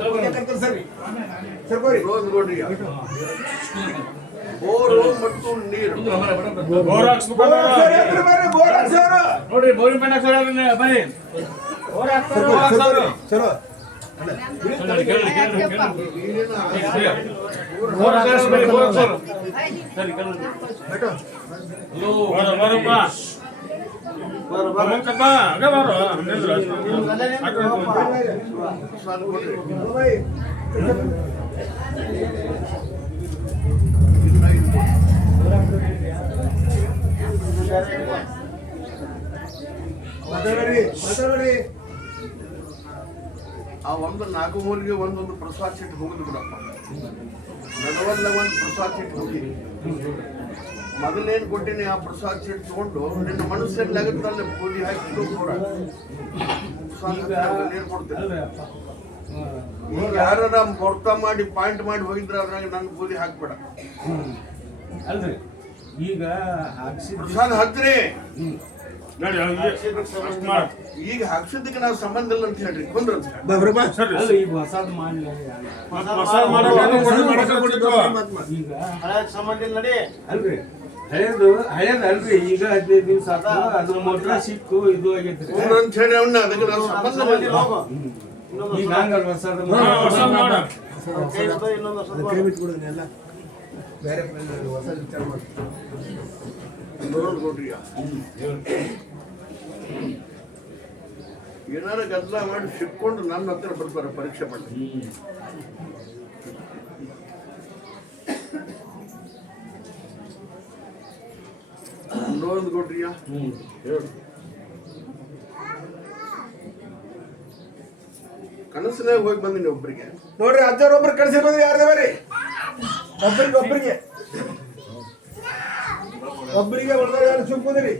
Rose ರೋಡ್ರಿ bore ಮತ್ತು ನೀರು ನೋಡ್ರಿ ಬೋರಿನ ಪಣ್ಣ ಬನ್ನಿ ಆ ಒಂದು ನಾಲ್ಕು ಮೂಲಿಗೆ ಒಂದೊಂದು ಪ್ರಸಾದ ಸಿಟ್ಟು ಹೋಗುದು ಬಿಡಪ್ಪ. ನಡವಲ್ಲ ಒಂದು ಪ್ರಸಾದ ಸಿಟ್ಟು ಹೋಗಿ ಮೊದಲೇನು ಕೊಟ್ಟಿನಿ ಆ ಪ್ರಸಾದ ಸಿಟ್ಟು ತಗೊಂಡು ನಿನ್ನ ಮನಸ್ಸಲ್ಲಿ ಆಗುತ್ತಲ್ಲ ಪೂಜೆ ಹಾಕಿ ಕೂಡ ನೀರು ಕೊಡ್ತೇನೆ. ಈಗ ಯಾರ ಮೊರ್ತ ಮಾಡಿ ಪಾಯಿಂಟ್ ಮಾಡಿ ಹೋಗಿದ್ರೆ ಅದ್ರಾಗ ನನ್ನ ಪೂಜೆ ಹಾಕ್ಬೇಡ. ಅಲ್ರಿ ಈಗ ಪ್ರಸಾದ ಹಾಕ್ರಿ. ಈಗ ಹಾಕ್ಸಿದ್ದಕ್ಕೆ ನಾವು ಸಂಬಂಧ ಇಲ್ಲ ಅಂತ ಹೇಳ್ರಿ ಕೊಂದ್ರ ಸಂಬಂಧ ಇಲ್ಲ ನಡಿ ಅಲ್ರಿ ಹಳೇದು ಅಲ್ರಿ ಈಗ 15 ದಿವಸ ಅದು ಮೊದಲ ಸಿಕ್ಕು ಇದು ಆಗೈತ್ರಿ ಅಂತ ಹೇಳಿ ಅವನ್ನ ಅದಕ್ಕೆ ನಾವು ಸಂಬಂಧ ಈಗ ಹಂಗಲ್ವ ಸರ್ ಬೇರೆ ಹೊಸ ವಿಚಾರ ಮಾಡ್ತೀವಿ. ಏನಾರ ಗದ್ದಲ ಮಾಡಿ ಸಿಕ್ಕೊಂಡು ನನ್ನ ಹತ್ರ ಬರ್ತಾರೆ ಪರೀಕ್ಷೆ ಮಾಡಿ. ನೋಡ್ಕೊಟ್ರಿಯ ಕನಸಿನಾಗ ಹೋಗಿ ಬಂದಿನಿ ಒಬ್ಬರಿಗೆ. ನೋಡ್ರಿ ಅಜ್ಜವ್ರ ಒಬ್ರು ಕಳ್ಸಿರೋದು ಯಾರ್ದ ಬರ್ರಿ ಒಬ್ಬರಿಗೆ ಹೊಡೆದಾಗ ಯಾರು ಸುಮ್ ಕುಂದ್ರಿ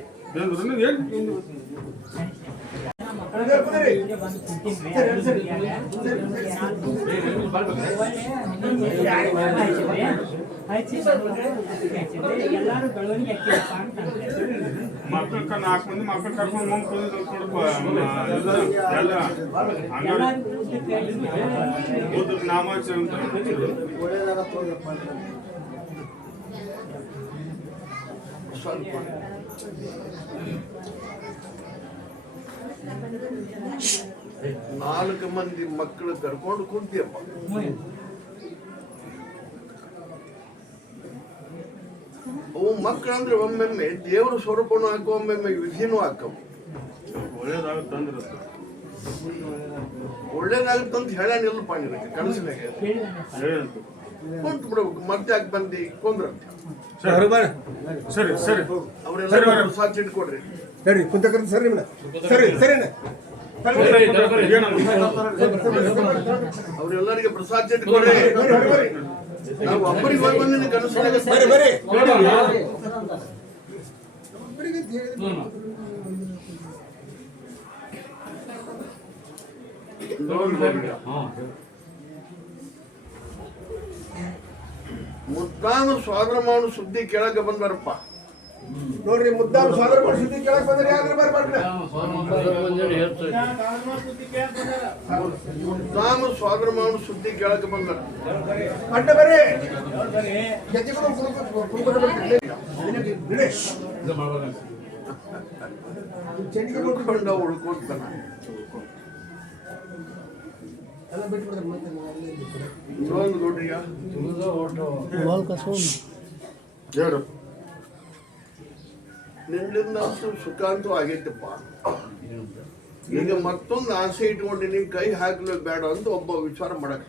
ಮಕ್ಕಳ 4 ಮಂದಿ ಮಕ್ಕಳು ಕರ್ಕೊಂಡು ನಾಮಾಚ ನಾಲ್ಕು ಮಂದಿ ಮಕ್ಕಳು ಕರ್ಕೊಂಡು ಕುಂತಿಯಪ್ಪ. ಅವು ಮಕ್ಕಳು ಅಂದ್ರೆ ಒಮ್ಮೆಮ್ಮೆ ದೇವ್ರ ಸ್ವರೂಪನು ಹಾಕೋ, ಒಮ್ಮೆಮ್ಮೆ ವಿಧಿನೂ ಹಾಕವು. ಒಳ್ಳೇದಾಗುತ್ತಂತ ಹೇಳನಿಲ್ಲಪ್ಪ ನಿನಗೆ ಕನಸಿನಾಗೆ ಕುಂತು ಬಿಡ್ಬೇಕು. ಮತ್ತೆ ಯಾಕೆ ಬಂದಿ ಕೊಂದ್ರಂತ ಸರಿ ಸರಿ ಅವರೆಲ್ಲ ಪ್ರಸಾದ ಚಿಟ್ಟು ಕೊಡ್ರಿ. ಸರಿ ಕುಂತಕರ್ ಸರಿ ಸರಿ ಸರಿ ಅವ್ರೆಲ್ಲರಿಗೆ ಪ್ರಸಾದ ಚಿಟ್ಟು ಕೊಡ್ರಿ. ನಾವು ಒಬ್ಬರಿಗೆ ಹೋಗಿ ಬಂದಿನಿ ಕನಸಿನಾಗ. ಮುದ್ದಾನು ಸ್ವಾದ್ರ ಮಾಡು ಸುದ್ದಿ ಕೇಳಕ್ಕೆ ಬಂದಾರಪ್ಪ. ನೋಡ್ರಿ ಮುದ್ದಾನು ಸ್ವಾದ್ರ ಮಾಡು ಸುದ್ದಿ ಕೇಳಕ್ ಬಂದ್ರೆ ಯಾವ್ದ್ರ ಬರ್ಬಾರ್ದು. ಮುದ್ದಾನು ಸ್ವಾದ್ರ ಮಾಡು ಸುದ್ದಿ ಕೇಳಕ್ಕೆ ಬಂದಾರ. ಅಡ್ಡ ಬರ್ರಿ ಉಳ್ಕೊಂಡ ಉಳ್ಕೊತಾನ. ನೋಡ್ರಿಯ ಹೇಳು ನಿನ್ನಿಂದ ಸುಖ ಅಂತೂ ಆಗೈತಪ್ಪ. ಈಗ ಮತ್ತೊಂದು ಆಸೆ ಇಟ್ಕೊಂಡು ನಿಮ್ ಕೈ ಹಾಕ್ಲು ಬೇಡ ಅಂತ ಒಬ್ಬ ವಿಚಾರ ಮಾಡಕ್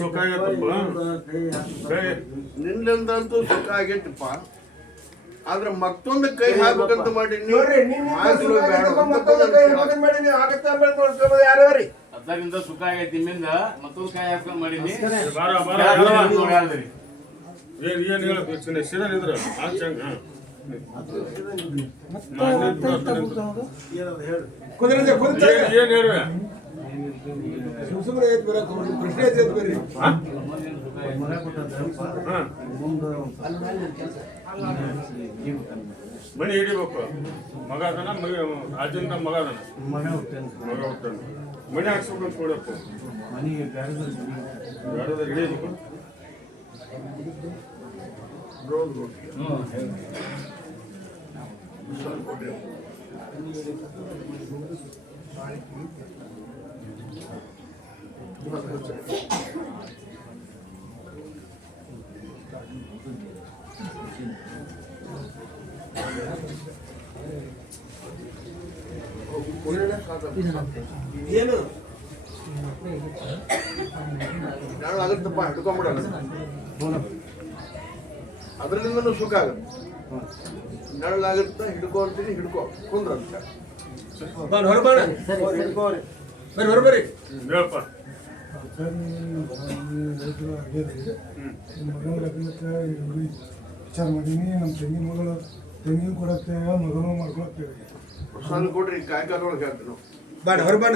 ಸುಖ ನಿನ್ನಿಂದ ಅಂತೂ ಸುಖ ಆಗೈತಪ್ಪ. ಆದ್ರೆ ಮತ್ತೊಂದು ಕೈ ಹಾಕ್ಬೇಕಂತ ಮಾಡಿ ಹಾಕ್ಲು ಬೇಡ ಯಾರ್ಯಾರಿ ಅದರಿಂದ ಸುಖ ಆಗೈತಿ. ನಿಮ್ಮಿಂದ ಮತ್ತೊಂದು ಕಾಯಿ ಹಾಕ್ಕೊಂಡು ಮಾಡೀನಿ. ಏನ್ ಹೇಳ್ಬೇಕು ಶಿರನಿದ್ರ ಏನ್ ಹೇಳುವ ಸುಮ್ಸುಮ್ನೆ ಎದ್ದು ಬರಕ್ ಹೋಗ್ರಿ, ಪ್ರಶ್ನೆ ಎದ್ದು ಬರ್ರಿ. ಮಣಿ ಹಿಡಿಬೇಕು. ಮಗ ಅದನ ಮಗ ಅಜ್ಜನ ಮಗ ಅದನ ಮಗ ಹುಟ್ಟಾನ ಮಣಿ ಹಾಕ್ಸ್ಬೇಕು ಅಂತ ಕೊಡಪ್ಪ. ಮನೆಗೆ ಬ್ಯಾಡದ ರೋಡ್ ರೋಡ್ಗೆ ಏನು ನಾಳೆ ಆಗುತ್ತಪ್ಪ ಹಿಡ್ಕೊಂಬಿಡೋಣ ಅದರಲ್ಲಿಂದನೂ ಸುಖ ಆಗುತ್ತೆ ನೆರಳಾಗುತ್ತೆ ಹಿಡ್ಕೊ ಅಂತೀನಿ ಹಿಡ್ಕೊ ಕುಂದ್ರಂತ ಹೊರಬರಿ ಹೇಳಪ್ಪ ವಿಚಾರ ಮಾಡೀನಿ ನಮ್ಮ ತಂಗಿ ಮಗಳು ತಂಗಿ ಕೊಡಕ್ಕೆ ಮಗನೂ ಮಾಡ್ಕೊಳಕ್ಕೆ ಪ್ರಸಾದ ಕೊಡ್ರಿ ಕಾಯ್ಕಾಲೊಳಗೆ ಹಾಕ್ತೀವಿ ನಾವು ಬಾಣ ಹೊರಬಾಣ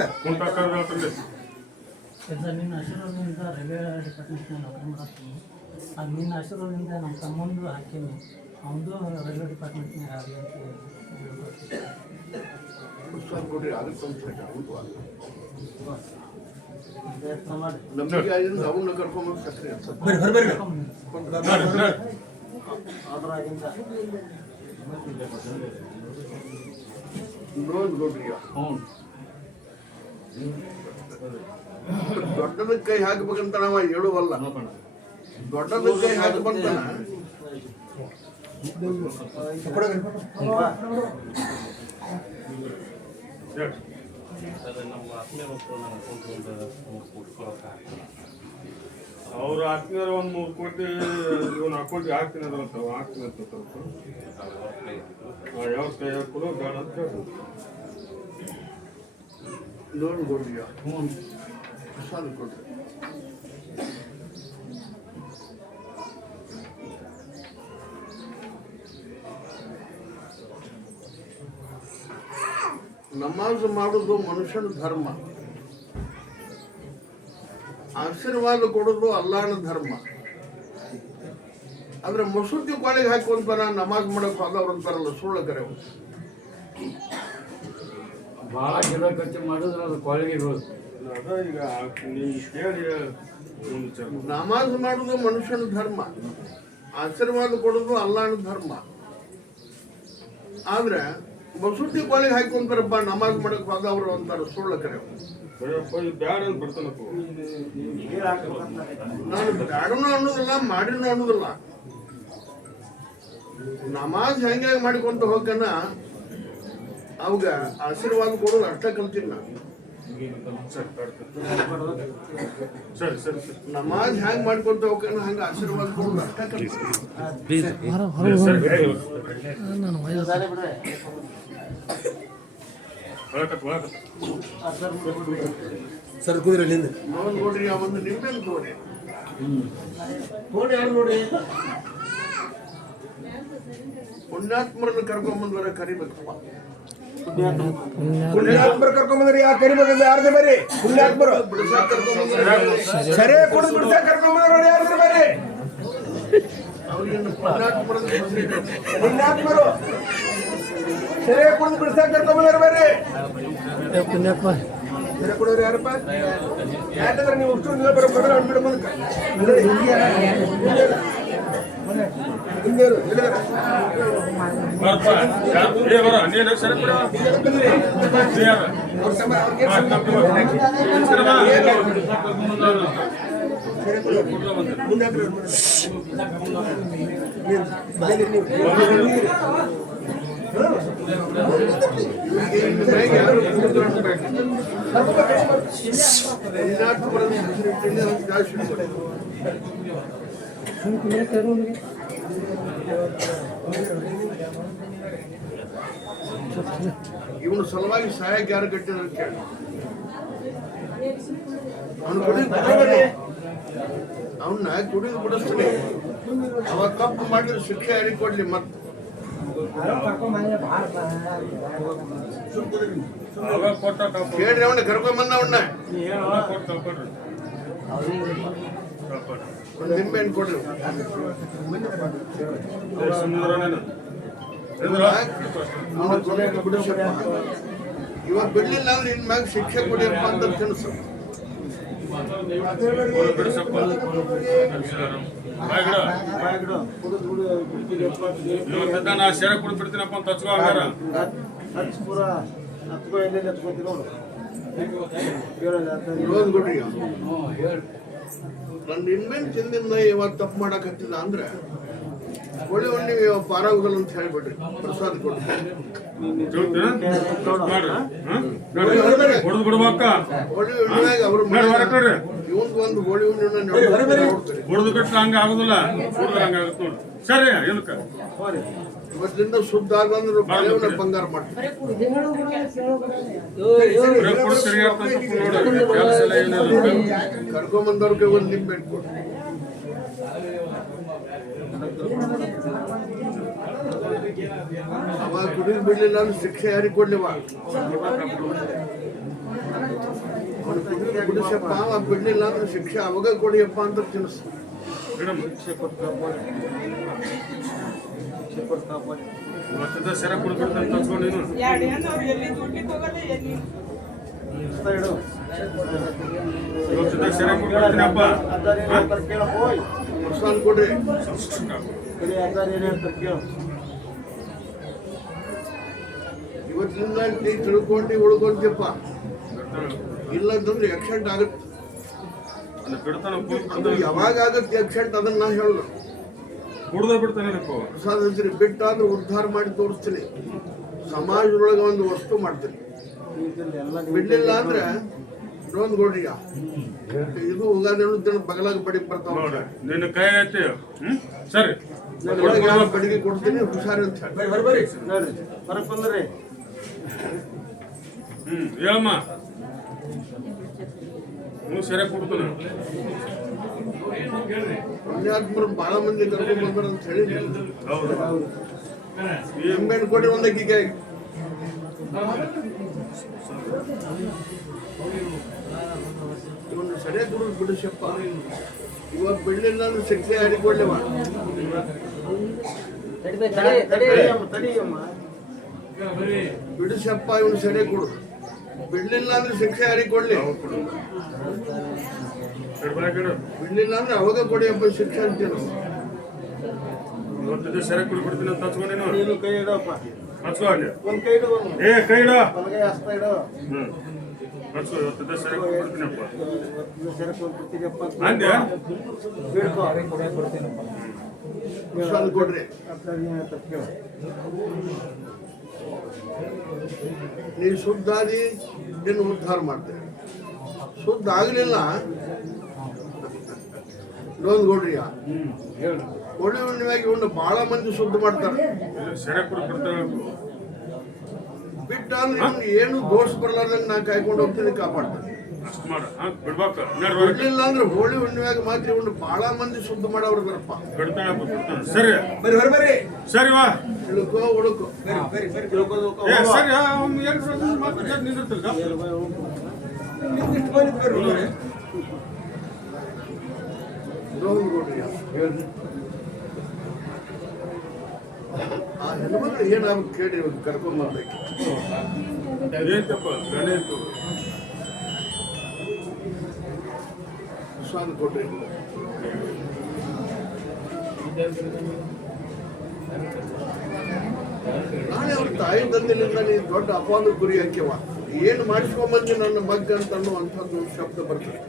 ಸರ್ ನಿನ್ನ ಆಶೀರ್ವಾದದಿಂದ ರೈಲ್ವೆ ಡಿಪಾರ್ಟ್ಮೆಂಟ್ನ ನೌಕರಿ ಮಾಡತ್ತೀನಿ ಅದು ನಿನ್ನ ಆಶೀರ್ವಾದದಿಂದ ನಮ್ಮ ತಮ್ಮಂದು ಹಾಕೀನಿ ಅವನದು ರೈಲ್ವೆ ಡಿಪಾರ್ಟ್ಮೆಂಟ್ನಾಗ ಆಗಲಿ ಅಂತ ಹೇಳ್ಕೊಡ್ತೀನಿ. ಪ್ರಸಾದ ಕೊಡ್ರಿ ಆಗುತ್ತೆ ಅಂತ ಆಗುತ್ತವ ಪ್ರಯತ್ನ ಮಾಡಿ ನಂಬಿಕೆ ಆಗಿದ್ರೆ ಅವನ್ನ ಕರ್ಕೊಂಬಂದು ಸಕ್ರಿ ಅನ್ಸುತ್ತೆ ಬರ್ರಿ ಹೊರಬರ್ರಿ ಆರ್ಡರ್ ಆಗಿಂದ ರೋಡ್ ನೋಡ್ರಿ ದೊಡ್ಡದ ಕೈ ಹಾಕ್ಬೇಕಂತ ನಾವ ಹೇಳುವಲ್ಲ ದೊಡ್ಡದ ಕೈ ಹಾಕ್ಬೇಕಂತ ಅವ್ರ ಆತ್ಮೀಯರು ಒಂದು 3 ಕೋಟಿ ಇವನ್ ಅಕೌಂಟ್ಗೆ ಹಾಕ್ತೀನಿ ಅಂತ ಹಾಕ್ತೀನಿ ಅಂತ ಯಾವ ಕೈ ಹಾಕೋದು ಬೇಡ ಅಂತ ಹೇಳ್ಬೋದು ನೋಡಿ ಕೊಡ್ರಿ ಪ್ರಸಾದ ಕೊಡ್ರಿ ನಮಾಜ್ ಮಾಡೋದು ಮನುಷ್ಯನ ಧರ್ಮ, ಆಶೀರ್ವಾದ ಕೊಡೋದು ಅಲ್ಲಾಹನ ಧರ್ಮ. ಆದ್ರೆ ಮಸೂತಿ ಕೊಳೆಗೆ ಹಾಕೊಂತಾರ ನಮಾಜ್ ಮಾಡಕ್ ಹೋದವ್ರು ಅಂತಾರಲ್ಲ ಸುಳ್ಳು ಕರೆ. ಭಾಳ ಗಿಡ ಖರ್ಚು ಮಾಡಿದ್ರೆ ಅದು ಕೊಳಗೆ ಇರೋದು. ಅದ ಈಗ ನೀವು ಕೇಳಿ ನಮಾಜ್ ಮಾಡೋದು ಮನುಷ್ಯನ ಧರ್ಮ, ಆಶೀರ್ವಾದ ಕೊಡೋದು ಅಲ್ಲಾಹನ ಧರ್ಮ. ಆದ್ರೆ ಮಸೂತಿ ಕೊಳೆಗೆ ಹಾಕೊಂತಾರಪ್ಪ ನಮಾಜ್ ಮಾಡಕ್ ಹೋದವ್ರು ಅಂತಾರ ಸುಳ್ಳು ಕರೆ. ಬ್ಯಾಡ ಅಂತ ಬರ್ತಾನಪ್ಪ. ನಾನು ಬ್ಯಾಡನು ಅನ್ನೋದಿಲ್ಲ, ಮಾಡಿನೂ ಅನ್ನೋದಿಲ್ಲ. ನಮಾಜ್ ಹೆಂಗೆ ಮಾಡಿಕೊಂತ ಹೋಗನ ಅವಾಗ ಆಶೀರ್ವಾದ ಕೊಡೋದು ಅಷ್ಟ ಕಲ್ತೀನಿ ನಾನು. ಸರಿ ಸರಿ ನಮಾಜ್ ಹೆಂಗ್ ಮಾಡ್ಕೊಂತ ಹೋಗನ ಹಂಗ ಆಶೀರ್ವಾದ ಕೊಡೋದು ಅಷ್ಟ ಕಲ್ತೀನಿ. ಸರ್ ಕುದುರೆ ಅಲ್ಲಿಂದ ನೋಡ್ರಿ ಆ ಒಂದು ನಿಂಬೆ ತೋರಿ ಪುಣ್ಯಾತ್ಮರನ್ನು ಕರ್ಕೊಂಬಂದವರ ಕರಿಬೇಕಪ್ಪ. ಪುಣ್ಯಾತ್ಮರು ಕರ್ಕೊಂಬಂದ್ರಿ ಯಾರು ಕರಿಬೇಕಂದ್ರೆ ಯಾರ್ದು ಬರ್ರಿ. ಪುಣ್ಯಾತ್ಮರು ಸರಿ ಕುಡಿದು ಬಿಡ್ಸಾಕ ಕರ್ಕೊಂಬಂದ್ರ ನೋಡಿ ಯಾರ್ದು ಬರ್ರಿ. ಅವ್ರಿಗಿನ್ನು ಪುಣ್ಯಾತ್ಮರನ್ನು ಪುಣ್ಯಾತ್ಮರು ಸರಿ ಕುಡಿದು ಬಿಡ್ಸಾಕ ಕರ್ಕೊಂಬಂದ್ರ ಬರ್ರಿ. ಪುಣ್ಯಾತ್ಮ ಸರಿ ಕುಡಿದ್ರಿ ಯಾರಪ್ಪ? ಯಾಕಂದ್ರೆ ನೀವು ಅಷ್ಟು ಇಲ್ಲ ಬರೋ ಕಡೆ ಅಂದ್ಬಿಡ ಬಂದ ನೀನು ಸರಿ ಬಿಡ ಇವನು ಸಲುವಾಗಿ ಸಹಾಯಕ್ಕೆ ಯಾರು ಕಟ್ಟಿದ್ರು ಕೇಳಿ. ಅವನು ಕುಡಿದು ಅವನ್ನ ಕುಡಿದು ಬಿಡಿಸ್ತಾನೆ. ಅವ ತಪ್ಪು ಮಾಡಿದ್ರೆ ಶಿಕ್ಷೆ ಯಾರಿಗೆ ಕೊಡ್ಲಿ? ಮತ್ತೆ ಕೇಳ್ರಿ, ಅವನ್ನ ಕರ್ಕೊಂಡ್ ಬಂದ ಅವನ್ನ ಒಂದು ನಿಂಬೆ ಹಣ್ಣು ಕೊಡ್ರಿ. ಬಿಡಿಸಪ್ಪ. ಇವಾಗ ಬಿಡ್ಲಿಲ್ಲ ಅಂದ್ರೆ ಇನ್ ಮ್ಯಾಗ ಶಿಕ್ಷೆ ಕೊಡಿಯಪ್ಪ ಅಂತ ತಿನ್ಸ. ಬಿಡಿಸಪ್ಪ ಇವತ್ತಿದ್ದ ನಾ ಸೇರೆ ಕುಡಿ ಬಿಡ್ತೀನಪ್ಪ ಅಂತ ಹಚ್ಕೋ ಹಂಗಾರ ಇನ್ನೊಂದು ಕೊಡ್ರಿ ನನ್ನ ಇನ್ಮೇಲೆ ಚಿಂದಿಂದ ಇವತ್ತು ತಪ್ಪು ಮಾಡಕತ್ತಿಲ್ಲ ಅಂದ್ರೆ ಒಳ್ಳೆ ಒಳ್ಳೆ ಪಾರಾಗುದಲ್ಲ ಅಂತ ಹೇಳ್ಬಿಡ್ರಿ ಪ್ರಸಾದ ಕೊಡ್ರಿ ಹೊಡೆದು ಬಿಡ್ಬೇಕ ಹೋಳಿ ಹುಣ್ಣಿಮೆಗೆ ಅವ್ರ ನೋಡ್ರಿ ಇವನ್ಗೆ ಒಂದು ಹೋಳಿ ಹುಣ್ಣಿಮೆ ಹೊಡೆದು ಬಿಟ್ರೆ ಹಂಗ ಆಗುದಿಲ್ಲ ಕುಡಿದ್ರೆ ಹಂಗ ಆಗುತ್ತೆ ನೋಡಿ ಸರಿ ಏನಕ್ಕ ಇವತ್ತಿಂದ ಶುದ್ಧ ಆಗಂದ್ರೆ ಬಾಳೆವನ್ನ ಬಂಗಾರ ಮಾಡ್ತಾರೆ ಕರ್ಕೊಂಬಂದವ್ರಿಗೆ ಒಂದು ನಿಂಬೆ ಕೊಡ್ರಿ ಅವ ಕುಡಿದ್ ಬಿಡ್ಲಿಲ್ಲ ಅಂದ್ರೆ ಶಿಕ್ಷೆ ಯಾರಿಗೆ ಕೊಡ್ಲಿವ ಕುಡಿಸಪ್ಪ ಅವ ಬಿಡ್ಲಿಲ್ಲ ಅಂದ್ರೆ ಶಿಕ್ಷೆ ಅವಾಗ ಕೊಡಿಯಪ್ಪ ಅಂತ ತಿನ್ನಿಸ್ ಇವತ್ತಿಂದ ಸೆರೆ ಕುಡ್ಬಿಡ್ತಾನೆ ತಚ್ಕೊಂಡು ನೀನು ಇವತ್ತಿಂದ ಸೆರೆ ಕುಡ್ಬಿಡ್ತೀನಪ್ಪ ಪ್ರಸಾದ ಕೊಡ್ರಿ ಇವತ್ತಿಂದ ನೀ ತಿಳ್ಕೊಂಡು ಉಳ್ಕೊಂತೀಪ್ಪ ಇಲ್ಲಂತಂದ್ರೆ ಆಕ್ಸಿಡೆಂಟ್ ಆಗುತ್ತೆ ಅದು ಯಾವಾಗ ಆಗತ್ತೆ ಆಕ್ಸಿಡೆಂಟ್ ಅದನ್ನ ನಾ ಹೇಳಲ್ಲ ಕುಡ್ದ ಬಿಡ್ತಾನೆ ಪ್ರಸಾದ ಹಂಚ್ರಿ ಬಿಟ್ಟ ಅಂದ್ರೆ ಉದ್ಧಾರ ಮಾಡಿ ತೋರಿಸ್ತೀನಿ ಸಮಾಜದೊಳಗೆ ಒಂದು ವಸ್ತು ಮಾಡ್ತೀನಿ ಬಿಡ್ಲಿಲ್ಲ ಅಂದ್ರೆ ಇನ್ನೊಂದು ಕೊಡ್ರಿ ಇದು ಉಗಾದಿ ಬಗಲಾಗ ಬಡಿಗೆ ಬರ್ತಾವ ನಿನ್ನ ಕೈ ಐತಿ ಸರಿ ಬಡಿಗೆ ಕೊಡ್ತೀನಿ ಹುಷಾರಿ ಅಂತ ಹೇಳಿ ಹೇಳಮ್ಮ ನೀವು ಸೆರೆ ಕೊಡ್ತಾನೆ ಪುಣ್ಯಾತ್ಮರು ಬಹಳ ಮಂದಿ ಕರ್ಕೊಂಡ್ ಬಂದಾರ ಅಂತ ಹೇಳಿ ಹೌದು ನಿಂಬೆಣ್ಣು ಕೊಡಿ ಒಂದಕ್ಕಿಗೆ ಇವನು ಸರಿಯಾಗಿ ಕೊಡೋದು ಬಿಡಿಸಪ್ಪ ಇವಾಗ ಬಿಡ್ಲಿಲ್ಲ ಅಂದ್ರೆ ಶಿಕ್ಷೆ ಹಾಡಿಕೊಳ್ಳಿವ ಬಿಡಿಸಪ್ಪ ಇವನು ಸರಿಯಾಗಿ ಕೊಡು ಬಿಡ್ಲಿಲ್ಲ ಅಂದ್ರೆ ಶಿಕ್ಷೆ ಹಾಡಿಕೊಳ್ಳಿ ಬಿಡ್ಲಿಲ್ಲ ಅಂದ್ರೆ ಅವಾಗ ಕೊಡಿಯಪ್ಪ ಶಿಕ್ಷೆ ಅಂತೀವಿ ಇವತ್ತಿದ್ದ ಸೆರೆ ಕುಡಿಬಿಡ್ತೀನಿ ಅಂತ ಹಚ್ಕೊಂಡು ಕೈ ಇಡಪ್ಪ ಹಚ್ಕೋ ಅಲ್ಲಿ ಒಂದ್ ಕೈ ಇಡು ಏ ಕೈ ಇಡ ಬಲಗೈ ಹಸ್ತ ಇಡು ಹಚ್ಕೋ ಇವತ್ತಿದ್ದ ಸೆರೆ ಕುಡಿಬಿಡ್ತೀನಪ್ಪ ಸೆರೆ ಕೊಡ್ತಿದ್ದೀಯಪ್ಪ ಅಂದೆ ಬಿಡ್ಕೋ ಪ್ರಸಾದ ಕೊಡ್ರಿ ನೀವು ಶುದ್ಧ ಆದಿ ನಿನ್ನ ಉದ್ಧಾರ ಮಾಡ್ತೇವೆ ಶುದ್ಧ ಆಗಲಿಲ್ಲ ಲೋನ್ ಕೊಡ್ರಿ ಕೊಡಿ ಹುಣ್ಣಿಮೆಗೆ ಇವನ್ನ ಬಹಳ ಮಂದಿ ಶುದ್ಧ ಮಾಡ್ತಾರೆ ಸೆರೆ ಕುಡಿಬಿಡ್ತಾವೆ ಬಿಟ್ಟ ಅಂದ್ರೆ ಇವ್ನು ಏನು ದೋಷ ಬರ್ಲಾರ್ದಂಗೆ ನಾ ಕಾಯ್ಕೊಂಡು ಹೋಗ್ತೀನಿ ಕಾಪಾಡ್ತೇನೆ ಅಷ್ಟು ಮಾಡ ಬಿಡ್ಬೇಕ ಬಿಡ್ಲಿಲ್ಲ ಅಂದ್ರೆ ಹೋಳಿ ಹುಣ್ಣಿಮೆಗೆ ಮಾತ್ರ ಇವನು ಬಹಳ ಮಂದಿ ಶುದ್ಧ ಮಾಡೋರು ಬರಪ್ಪ ಬಿಡ್ತಾಳಪ್ಪ ಬಿಡ್ತಾನೆ ಸರಿ ಬರ್ರಿ ಸರಿ ವಾ ಇಳುಕೋ ಉಳುಕೋ ಏ ಸರಿ ಅವ್ನು ಎರಡು ಮಾತು ನಿಂದಿರ್ತಿಲ್ಲ ಲೋನ್ ಕೊಡ್ರಿ ಆ ಹೆಣ್ಮಕ್ಳು ಏನಾಗುತ್ತೆ ಕೇಳಿ ಕರ್ಕೊಂಡ್ ಬರ್ಬೇಕು ಏತಪ್ಪ ಗಣೇಶ ಪ್ರಸಾದ ಕೊಡ್ರಿ ನಾಳೆ ಅವ್ರ ತಾಯಿ ತಂದೆಲಿಂದ ನೀನು ದೊಡ್ಡ ಅಪವಾದ ಗುರಿ ಹಾಕ್ಯವ ಏನು ಮಾಡಿಸ್ಕೊಂಬಂದು ನನ್ನ ಮಗ್ಗ ಅಂತ ಅನ್ನುವಂಥದ್ದು ಒಂದು ಶಬ್ದ ಬರ್ತದೆ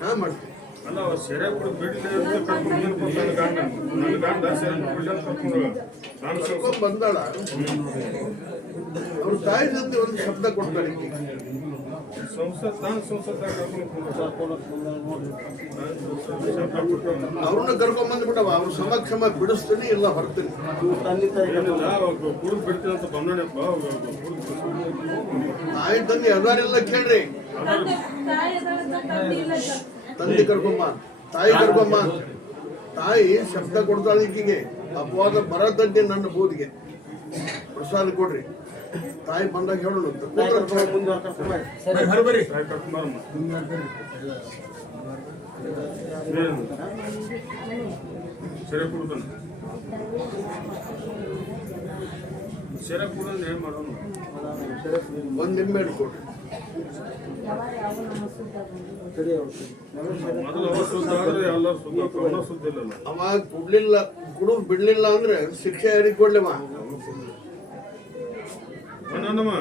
ನಾ ಮಾಡ್ತೀನಿ ಅಲ್ಲ ಸೆರೆ ಕೂಡ ಬಿಡಲಿ ಅಂತ ಕರ್ಕೊಂಡು ನನ್ನ ಗಂಡ ಸೆರೆ ಬಿಡಲಿ ಅಂತ ಕರ್ಕೊಂಡು ನಾನು ಕರ್ಕೊಂಡ್ ಬಂದಾಳ ಅವ್ರ ತಾಯಿ ಜೊತೆ ಒಂದು ಶಬ್ದ ಕೊಡ್ತಾರೆ ಸಂಸತ್ ನಾನು ಸಂಸತ್ ಅವ್ರನ್ನ ಕರ್ಕೊಂಡ್ ಬಂದ್ಬಿಟ್ಟವ ಅವ್ರ ಸಮಕ್ಷಮ ಬಿಡಿಸ್ತೀನಿ ಇಲ್ಲ ಹೊರ್ತೀನಿ ಕುಡಿದು ಬಿಡ್ತೀನಿ ಅಂತ ಬಂದನಪ್ಪ ತಾಯಿ ತಂದೆ ಅದಾರೆಲ್ಲ ಕೇಳ್ರಿ ತಂದೆ ಕರ್ಕೊಂಬ ತಾಯಿ ಕರ್ಕೊಂಬ ತಾಯಿ ಶಬ್ದ ಕೊಡ್ತಾಳೆ ಈಕಿಗೆ ಅಪವಾದ ಬರತಂತೆ ನನ್ನ ಬೂದಿಗೆ ಪ್ರಸಾದ ಕೊಡ್ರಿ ತಾಯಿ ಬಂದಾಗ ಹೇಳೋಣ ಸೆರೆ ಕುಡ್ತಾನೆ ಸೆರೆ ಕೂಡ ಏನ್ ಮಾಡೋಣ ಒಂದ್ ನಿಂಬೆ ಕೊಡ್ರಿ ಮೊದಲು ಅವ ಶುದ್ಧ ಆದ್ರೆ ಎಲ್ಲರೂ ಶುದ್ಧ ಅವನ ಶುದ್ಧ ಇಲ್ಲಲ್ಲ. ಅವ ಕುಡಿದು ಬಿಡ್ಲಿಲ್ಲ ಅಂದ್ರೆ ಶಿಕ್ಷೆ ಯಾರಿಗೆ ಕೊಡ್ಲಿವ? ಅಣ್ಣಮ್ಮ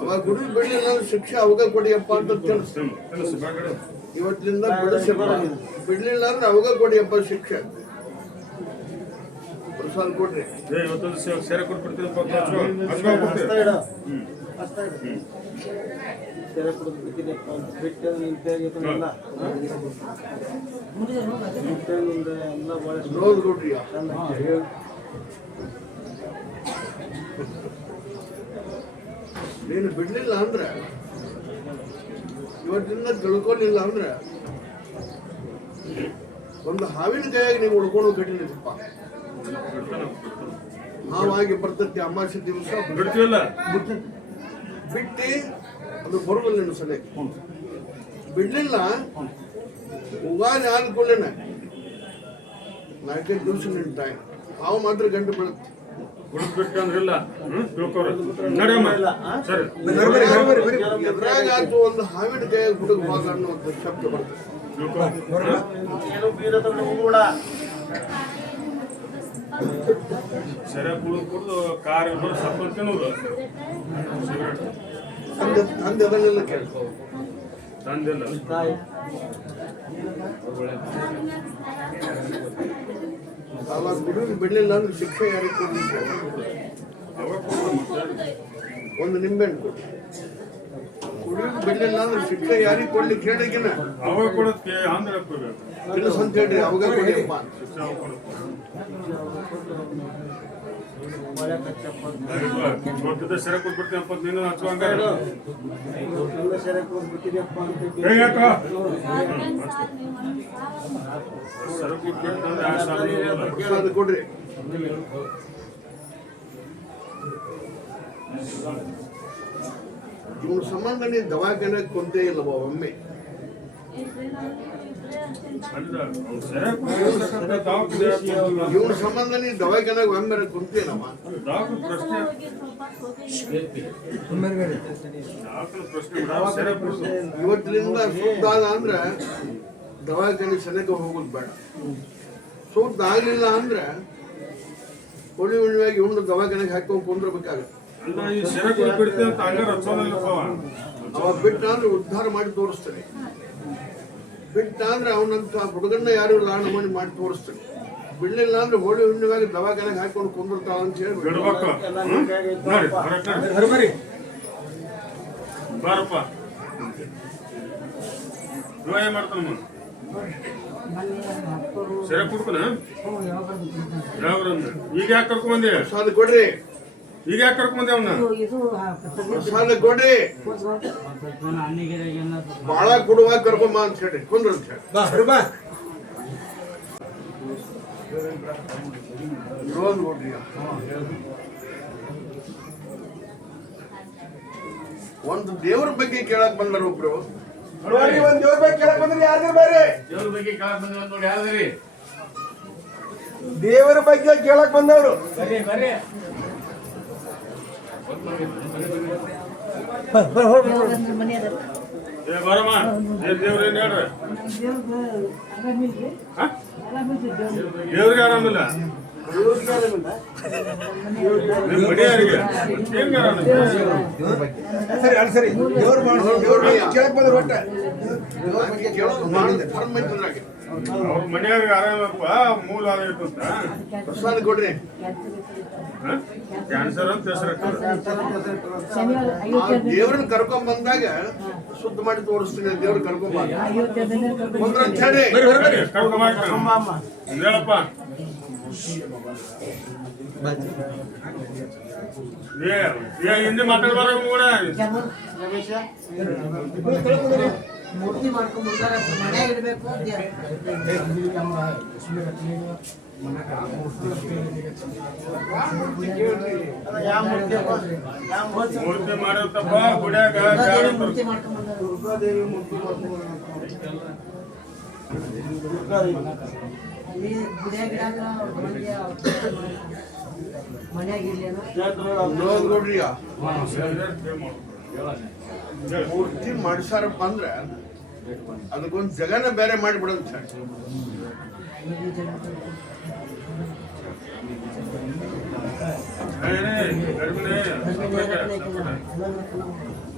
ಅವ ಕುಡಿದು ಬಿಡ್ಲಿಲ್ಲ ಅಂದ್ರೆ ಶಿಕ್ಷೆ ಅವಾಗ ಕೊಡಿಯಪ್ಪ ಅಂತ ತಿಳಿಸ್. ಕೆಲಸ ಬಾಗಡೆ ಇವತ್ತಿನಿಂದ ಬಿಡ್ಲಿಲ್ಲ ಅಂದ್ರೆ ಅವಾಗ ಕೊಡಿಯಪ್ಪ ಶಿಕ್ಷೆ. ಪ್ರಸಾದ ಕೊಡ್ರಿ. ಇವತ್ತೊಂದು ಸೇರೆ ಕೊಟ್ಬಿಡ್ತೀನಿ ನೋಡ್ ಕೊಡ್ರಿ. ನೀನು ಬಿಡ್ಲಿಲ್ಲ ಅಂದ್ರೆ ಇವತ್ತಿಂದ ತಿಳ್ಕೊಲಿಲ್ಲ ಅಂದ್ರೆ ಒಂದು ಹಾವಿನ ಕೈಯಾಗಿ ನೀವು ಉಳ್ಕೊಂಡು ಕಟ್ಟಿಲ್ಲಪ್ಪ. ಹಾವಾಗಿ ಬರ್ತೈತಿ ಅಮಾವಾಸ್ಯೆ ದಿವಸ ಬಿಡ್ತೀವಲ್ಲ ಬಿಟ್ಟು ಅದು ಬರುವುದಿಲ್ಲ ನೀನು ಸಲಹೆ ಬಿಡ್ಲಿಲ್ಲ. ಉಗಾದಿ ಆದ್ಕೊಳ್ಳೇನ 4-5 ದಿವಸ ನಿನ್ ಟೈಮ್ ಹಾವು ಮಾತ್ರ ಗಂಟು ಬೀಳುತ್ತೆ. ಬಿಡ್ಬೇಕಂದ್ರಿಲ್ಲ ಸರಿ ಎದ್ರಾಗ ಆತು ಒಂದು ಹಾವಿನ ಕೈಯಾಗಿ ಹುಡುಗ ಹೋಗ ಅನ್ನುವಂಥ ಶಬ್ದ ಬರ್ತದೆ. ಸರಿಯಾಗಿ ಕುಡಿದು ಕಾರ್ ಸ್ವಲ್ಪ ತಿನ್ನೋದು ಸಿಗರೇಟ್ ತಂದೆ ಅದನ್ನೆಲ್ಲ ಕೇಳ್ಕೊ. ತಂದಿಲ್ಲ ಅವಾಗ ಕುಡಿದು ಬಿಡ್ಲಿಲ್ಲ ಅಂದ್ರೆ ಶಿಕ್ಷೆ ಯಾರಿಗೆ ಕೊಡ್ಲಿಕ್ಕೆ? ಒಂದು ನಿಂಬೆಹಣ್ಣು ಕೊಡಿ. ಕುಡಿದು ಬಿಡ್ಲಿಲ್ಲ ಅಂದ್ರೆ ಶಿಕ್ಷೆ ಯಾರಿಗೆ ಕೊಡ್ಲಿಕ್ಕೆ ಹೇಳಿಗಿನ ಅವಾಗ ಕೊಡೋದಕ್ಕೆ ಆಂಧ್ರ ಕೆಲಸ ಅಂತ ಹೇಳ್ರಿ ಅವಾಗ ಕೊಡಿಯಪ್ಪ. ಸೆರೆ ಕೊಟ್ಬಿಡ್ತೀನಪ್ಪ ನೀನು ಹಚ್ಚುವಂಗ ಸೆರೆ ಪ್ರಸಾದ ಕೊಡ್ರಿ. ಇವನ ಸಂಬಂಧ ನೀನು ದವಾಖಾನೆ ಕೊಂತೇ ಇಲ್ಲವ ಒಮ್ಮೆ? ಇವನ ಸಂಬಂಧ ನೀನು ದವಾಖಾನೆಗೆ ಒಮ್ಮೆ ಕುಂತೇನವ? ಇವತ್ತಿನಿಂದ ಶುದ್ಧ ಆದ ಅಂದ್ರೆ ದವಾಖಾನೆ ಸನಿಗೆ ಹೋಗೋದು ಬೇಡ. ಶುದ್ಧ ಆಗ್ಲಿಲ್ಲ ಅಂದ್ರೆ ಹುಳಿ ಹುಳಿಯಾಗಿ ಇವನು ದವಾಖಾನೆಗೆ ಹಾಕೊಂಡು ಕುಂದ್ರಬೇಕಾಗತ್ತೆ. ಅವ ಬಿಟ್ಟ ಅಂದ್ರೆ ಉದ್ಧಾರ ಮಾಡಿ ತೋರಿಸ್ತಾನೆ. ಬಿಟ್ಟ ಅಂದ್ರೆ ಅವನಂತ ಹುಡುಗನ್ನ ಯಾರು ಲಾಣ ಮಾಡಿ ತೋರಿಸ್ತಾನೆ. ಬಿಡ್ಲಿಲ್ಲ ಅಂದ್ರೆ ಹೋಳಿ ಹುಣ್ಣಿವಾಗಿ ದವಾಖಾನೆಗೆ ಹಾಕೊಂಡು ಕುಂದಿರ್ತಾವ ಅಂತ ಹೇಳಿ ಬಾರಪ್ಪ ಏನ್ ಮಾಡ್ತಾನ ಸೆರೆ ಕುಡ್ಕನ ಈಗ ಯಾಕೆ ಕರ್ಕೊಂಬಂದೆ? ಪ್ರಸಾದ ಕೊಡ್ರಿ. ಈಗ ಯಾಕೆ ಕರ್ಕೊಂಬಂದೆ ಅವನ್ನ? ಪ್ರಸಾದ ಕೊಡ್ರಿ. ಬಾಳ ಕೊಡುವಾಗ ಕರ್ಕೊಂಬ ಅಂತ ಹೇಳಿ ಕುಂದ್ರ ಅಂತ ಹೇಳಿ ನೋಡ್ರಿ. ಒಂದು ದೇವ್ರ ಬಗ್ಗೆ ಕೇಳಕ್ ಬಂದಾರ ಒಬ್ರು. ಒಂದ್ ದೇವ್ರ ಬಗ್ಗೆ ಕೇಳಕ್ ಬಂದ್ರಿ ಯಾರು ಬೇರೆ? ದೇವ್ರ ಬಗ್ಗೆ ಕೇಳಕ್ ಬಂದಿಲ್ಲ ನೋಡಿ ಯಾವ್ದ್ರಿ? ದೇವರ ಬಗ್ಗೆ ಕೇಳಕ್ ಬಂದವರು ಬರಮ್ಮ ದೇವ್ರ ಏನ್ ಹೇಳ್ರಿ? ದೇವ್ರಿಗೆ ಆರಾಮಿಲ್ಲ ಸರಿ ಅಲ್ಲ ಸರಿ ದೇವ್ರ ಕೇಳಕ್ ಬಂದ್ರ ಒಟ್ಟ ಅವ್ರ ಮನೆಯವ್ರಿಗೆ ಆರಾಮಪ್ಪ ಮೂಲ ಆಗಿತ್ತು ಅಂತ ಪ್ರಸಾದ ಕೊಡ್ರಿ. ಕ್ಯಾನ್ಸರ್ ಅಂತ ಹೆಸರು ದೇವ್ರನ್ನ ಕರ್ಕೊಂಡ್ ಬಂದಾಗ ಶುದ್ಧ ಮಾಡಿ ತೋರಿಸ್ತೀನಿ. ದೇವ್ರ ಕರ್ಕೊಂಡ್ ಬಂದ್ರ ಅಂತ ಹೇಳಿ ಹೇಳಪ್ಪ. ಹಿಂದಿ ಮಾತಾಡ್ಬಾರ ಕೂಡ ಮೂರ್ತಿ ಮಾಡ್ಕೊಂಡ್ಬಿಡ್ತಾರೆ ಮನ್ಯಾಗ ಇಡಬೇಕು ಮೂರ್ತಿ ಮಾಡಿರ್ತಪ್ಪ ಗುಡ್ಯಾಗ ಅಲ್ಲಿ ಗುಡಿಯಾಗಿರಾಗ ಮನ್ಯಾಗ ಇಲ್ಲೇನೋ ನೋಡ್ರಿಯ ಮೂರ್ತಿ ಮಾಡಿಸಾರಪ್ಪ ಅಂದ್ರೆ ಅದಕ್ಕೊಂದು ಜಗನ ಬೇರೆ ಮಾಡಿಬಿಡೋದು ಸರ್.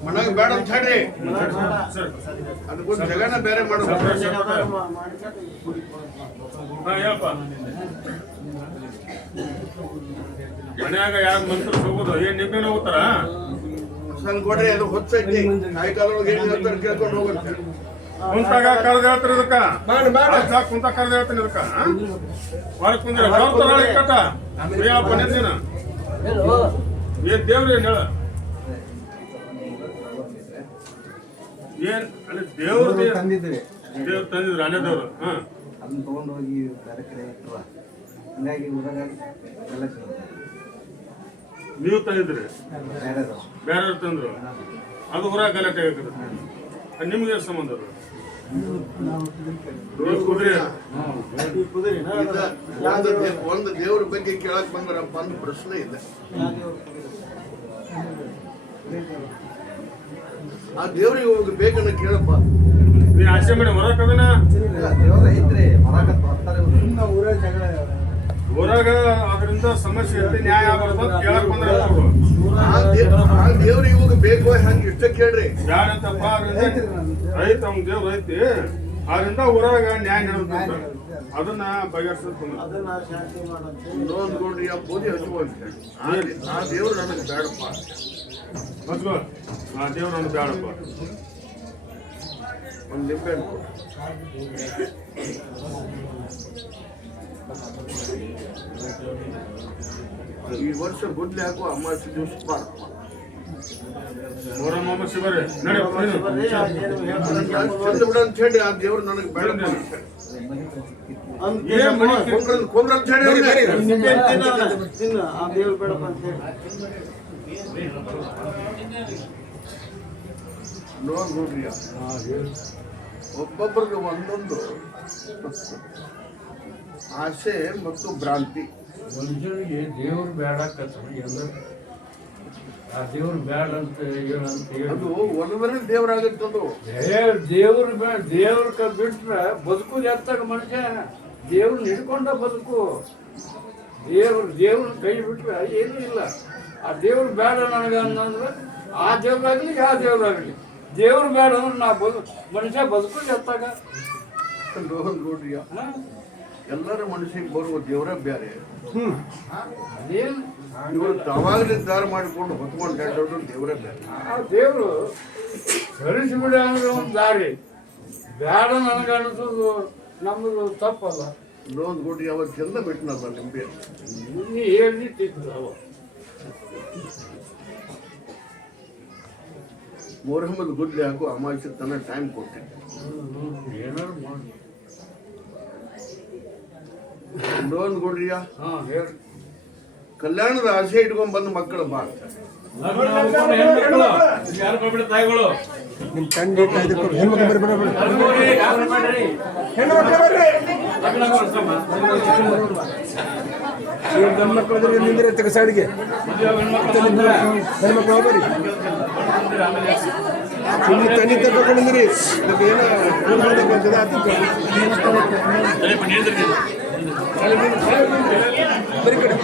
ಮನಾಗ ಬೇಡ ಅಂತ ಹೇಳ್ರಿ, ಅದಕ್ಕೊಂದು ಜಗನ ಬೇರೆ ಮಾಡೋದು. ಮನ್ಯಾಗ ಯಾರ ಮಂತ್ರ ಹೋಗೋದು ಏನ್ ನಿಮ್ಮೇಲೆ ಹೋಗ್ತಾರ ಸ್ವಲ್ಪ ಕೊಡ್ರಿ, ಅದು ಹೊಚ್ಚೈತಿ ಕಾಯಿಕಾಲೊಳಗೆ ಏನ್ ಹೇಳ್ತಾರೆ ಕೇಳ್ಕೊಂಡು ಹೋಗುತ್ತೆ. ಕುಂತಾಗ ಕರೆದು ಹೇಳ್ತಾರೆ ಇದಕ್ಕ ಕುಂತ ಕರೆದು ಹೇಳ್ತೀನಿ ಇದಕ್ಕ ಹೊರಗೆ ಕುಂದ್ರೆ ಕಟ್ಟ ಪ್ರಿಯಪ್ಪ ನಿಂದಿನ ಏನ್ ದೇವ್ರ ಏನ್ ಹೇಳ ಏನ್ ಅಲ್ಲಿ ದೇವ್ರ ತಂದಿದ್ರಿ ದೇವ್ರು ತಂದಿದ್ರು ಅಲ್ಲೇ ದೇವ್ರು ಅದನ್ನ ತಗೊಂಡು ಹೋಗಿ ಬೇರೆ ಕಡೆ ಇಟ್ಟರು. ಹಂಗಾಗಿ ಊರಾಗ ಎಲ್ಲ ನೀವು ತಂದಿದ್ರಿ ಬೇರೆದು ಬೇರೆ ತಂದ್ರು ಅದು ಊರಾಗ ಗಲಾಟೆ ಆಗ್ತದೆ. ನಿಮ್ಗೆ ಸಂಬಂಧ ಅದು ಕುದುರೆ ಒಂದು ದೇವ್ರ ಬಗ್ಗೆ ಕೇಳಕ್ ಬಂದ್ರಪ್ಪ ಅಂತ ಪ್ರಶ್ನೆ ಇದೆ. ಆ ದೇವ್ರಿಗೆ ಹೋಗಿ ಬೇಕನ್ನ ಕೇಳಪ್ಪ. ನೀ ಆಸೆ ಮಾಡಿ ಹೊರಕದನ ದೇವ್ರ ಐತ್ರಿ ಹೊರಗೆ ಬರ್ತಾರೆ ಊರಾಗ ಅದರಿಂದ ಸಮಸ್ಯೆ ಇರುತ್ತೆ, ನ್ಯಾಯ ಆಗಬಾರ್ದು ಅಂತ ಕೇಳಕ್ ಬಂದ್ರೆ ಆ ದೇವ್ರಿಗೆ ಹೋಗಿ ಬೇಕು ಹಂಗೆ ಇಷ್ಟ ಕೇಳ್ರಿ. ಯಾರಂತಪ್ಪ ಐತಿ ಅವ್ನ ದೇವ್ರ ಐತಿ, ಅದರಿಂದ ಊರಾಗ ನ್ಯಾಯ ನಡೆದ ಅದನ್ನ ಬಗೆಹರಿಸೋದು ಇನ್ನೊಂದು ನೋಡ್ರಿ, ಆ ಪೂಜೆ ಹಚ್ಚುವಂತೆ ಆ ದೇವ್ರು ನನಗೆ ಬೇಡಪ್ಪ. ಹಚ್ಕೋ ಆ ದೇವ್ರ ನನಗೆ ಬೇಡಪ್ಪ. ಒಂದು ನಿಂಬೆ ಹಣ್ಣು ಕೊಡು. ಈ ವರ್ಷ ಗುಡ್ಲೆ ಹಾಕುವ ಅಮಾವಾಸ್ಯೆ ದಿವಸ ಬಾರಪ್ಪ. ಮೊರಮ್ಮ ಶಿವರೇ ನಡಿ ಚಂದ ಬಿಡ ಅಂತ ಹೇಳಿ ಆ ದೇವ್ರು ನನಗೆ ಬೇಡಪ್ಪ. ಏನ್ ಮನೆ ಕೊಂದ್ರ ಅಂತ ಹೇಳಿ ನೋಡ್ರಿ, ಒಬ್ಬೊಬ್ಬರಿಗೆ ಒಂದೊಂದು ಆಸೆ ಮತ್ತು ಭ್ರಾಂತಿ. ಮನುಷ್ಯನಿಗೆ ದೇವ್ರು ಬೇಡಕತ್ತ ಎಲ್ಲ ಆ ದೇವ್ರು ಬೇಡ ಅಂತ ಹೇಳಿ ಅದು ಒಂದನೇ ದೇವರಾಗುತ್ತದು. ದೇವ್ರ ಬಿಟ್ರೆ ಬದುಕುದು ಎತ್ತಾಗ ಮನುಷ್ಯ ದೇವ್ರನ್ನ ಹಿಡ್ಕೊಂಡ ಬದುಕು. ದೇವ್ರನ್ನ ಕೈ ಬಿಟ್ರೆ ಏನೂ ಇಲ್ಲ. ಆ ದೇವ್ರು ಬೇಡ ನನಗೆ ಅನ್ನಂದ್ರೆ ಆ ದೇವ್ರಾಗ್ಲಿ ಯಾವ ದೇವ್ರಾಗ್ಲಿ ದೇವ್ರು ಬೇಡ ಅಂದ್ರೆ ನಾ ಮನುಷ್ಯ ಬದುಕುದು ಎತ್ತಾಗ. ನೋಡ್ರಿ, ಎಲ್ಲರ ಮನುಷ್ಯಗೆ ಬರುವ ದೇವರ ಬೇರೆ. ಅದೇನು ಇವರು ತಾವಾಗಲೇ ನಿರ್ಧಾರ ಮಾಡಿಕೊಂಡು ಹೊತ್ಕೊಂಡು ಅಡ್ಡೋದು ದೇವರೇ ಬೇರೆ. ಆ ದೇವ್ರು ಸರಿಸಿಬಿಡ ಅಂದ್ರೆ ಒಂದು ದಾರಿ, ಬೇಡ ನನಗೆ ಅನಿಸೋದು ನಮ್ಮದು ತಪ್ಪಲ್ಲ. ಇನ್ನೊಂದು ಗುಡಿ ಅವತ್ತು ಚೆಂದ ಬಿಟ್ಟನಲ್ಲ ನಿಂಬೆ. ನೀ ಹೇಳಿ ತಿಂದವ ಮೊಹಮ್ಮದ್ ಗುಡ್ಲೆ ಹಾಕು ಅಮಾವಾಸ್ಯೆ ತನ್ನ ಟೈಮ್ ಕೊಟ್ಟೆ. ಏನಾರು ಮಾಡಿ ಇನ್ನೊಂದು ಗುಡ್ರಿಯ ಹೇಳಿ ಕಲ್ಯಾಣದ ಆಸೆ ಇಟ್ಕೊಂಡ್ ಬಂದ ಮಕ್ಕಳು ಬಾ. ಯಾರು ಬರ್ಬಿಡ ತಾಯಿಗಳು ನಿಮ್ಮ ತಂದೆ ಹೆಣ್ಮಕ್ಳು ಬರ್ರಿ ಬರ್ರಿ ಹೆಣ್ಮಕ್ಳು ಬರ್ರಿ ಗಂಡು ಮಕ್ಕಳು ಅದ್ರ ನಿಂದ್ರೆ ತೆಗ ಸೈಡ್ಗೆ ಹೆಣ್ಮಕ್ಳು ಹೋಗ್ಬರಿ ಸುಮ್ಮನೆ ತಣ್ಣಿ ತಗೊಂಡಿದ್ರಿ ಏನೋ ಬರೀ ಕಡೆ